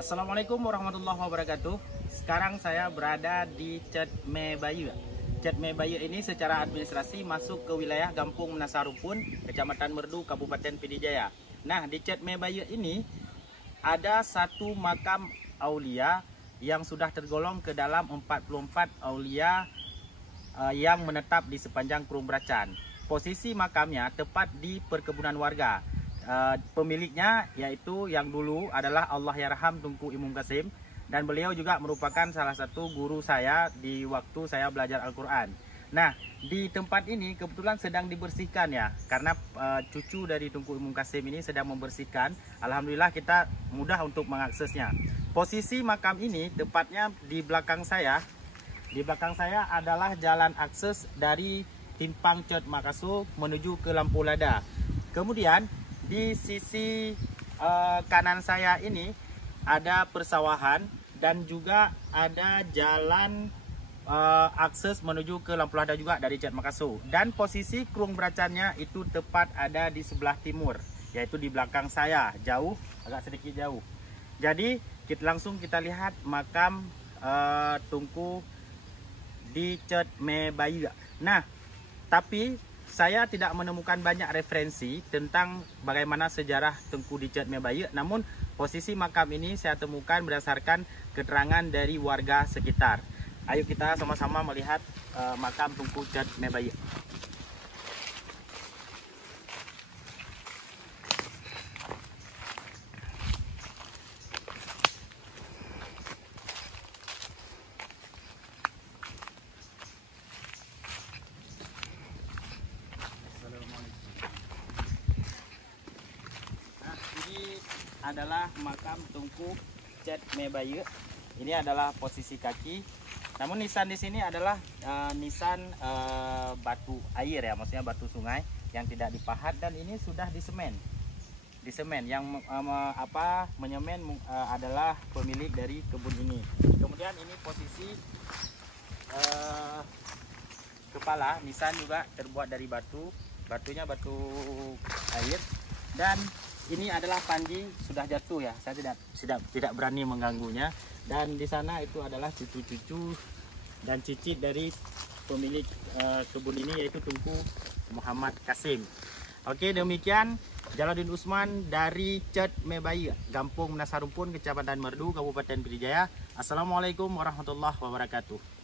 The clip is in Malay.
Assalamualaikum warahmatullahi wabarakatuh. Sekarang saya berada di Cet Me Bayu. Cet Me Bayu ini secara administrasi masuk ke wilayah Kampung Nasarupun, Kecamatan Merdu, Kabupaten Pidijaya. Nah, di Cet Me Bayu ini ada satu makam aulia yang sudah tergolong ke dalam 44 aulia yang menetap di sepanjang Kurung Beracan. Posisi makamnya tepat di perkebunan warga. Pemiliknya yaitu yang dulu adalah Allahyarham Tunku Imam Qasim, dan beliau juga merupakan salah satu guru saya di waktu saya belajar Al-Quran. Nah, di tempat ini kebetulan sedang dibersihkan ya, karena cucu dari Tunku Imam Qasim ini sedang membersihkan. Alhamdulillah kita mudah untuk mengaksesnya. Posisi makam ini tepatnya di belakang saya. Di belakang saya adalah jalan akses dari Timpang Cet Makassar menuju ke Lampu Lada. Kemudian di sisi kanan saya ini ada persawahan dan juga ada jalan akses menuju ke Lampu Lada juga dari Cet Makassar. Dan posisi Kurung Beracannya itu tepat ada di sebelah timur, yaitu di belakang saya, jauh, agak sedikit jauh. Jadi langsung kita lihat makam Tunku di Cet Me Bayu. Nah, tapi saya tidak menemukan banyak referensi tentang bagaimana sejarah Tunku di Cet Me Bayu. Namun posisi makam ini saya temukan berdasarkan keterangan dari warga sekitar. Ayo kita sama-sama melihat makam Tunku Cet Me Bayu. Adalah makam Tunku Cet Me Bayu. Ini adalah posisi kaki. Namun nisan di sini adalah nisan batu air ya, maksudnya batu sungai yang tidak dipahat, dan ini sudah disemen. Disemen yang menyemen adalah pemilik dari kebun ini. Kemudian ini posisi kepala nisan juga terbuat dari batu. Batunya batu air, dan ini adalah panji sudah jatuh ya. Saya tidak berani mengganggunya. Dan di sana itu adalah cucu-cucu dan cicit dari pemilik kebun ini, yaitu Tunku Muhammad Qasim. Oke, demikian Jalaluddin Usman dari Cet Me Bayu, Kampung Nasarupun, Kecamatan Merdu, Kabupaten Pidijaya. Assalamualaikum warahmatullahi wabarakatuh.